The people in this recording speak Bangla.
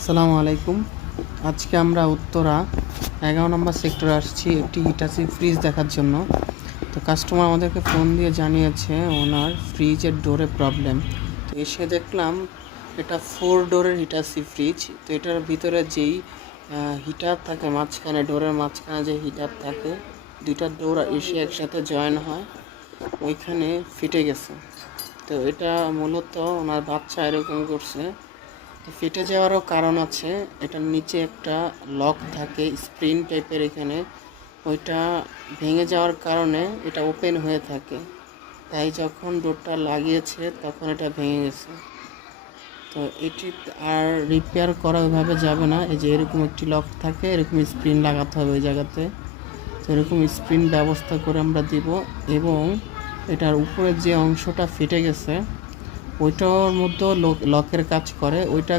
আসসালামু আলাইকুম। আজকে আমরা উত্তরা 11 নম্বর সেক্টরে আসছি একটি হিটাচি ফ্রিজ দেখার জন্য। তো কাস্টমার আমাদেরকে ফোন দিয়ে জানিয়েছে ওনার ফ্রিজের ডোরে প্রবলেম। তো এসে দেখলাম এটা 4 ডোরের হিটাচি ফ্রিজ। তো এটার ভিতরে যেই হিটার থাকে মাঝখানে, ডোরের মাঝখানে যে হিটার থাকে, দুইটা ডোর এসে একসাথে জয়েন হয়, ওইখানে ফেটে গেছে। তো এটা মূলত ওনার বাচ্চা এরকম করছে। তো ফেটে যাওয়ারও কারণ আছে, এটার নিচে একটা লক থাকে স্প্রিং টাইপের, এখানে ওইটা ভেঙে যাওয়ার কারণে এটা ওপেন হয়ে থাকে, তাই যখন ডোরটা লাগিয়েছে তখন এটা ভেঙে গেছে। তো এটি আর রিপেয়ার করা ওইভাবে যাবে না। এই যে এরকম একটি লক থাকে, এরকম স্প্রিং লাগাতে হবে ওই জায়গাতে। তো এরকম স্প্রিং ব্যবস্থা করে আমরা দিব, এবং এটার উপরের যে অংশটা ফেটে গেছে ওইটার মধ্যেও লকের কাজ করে, ওইটা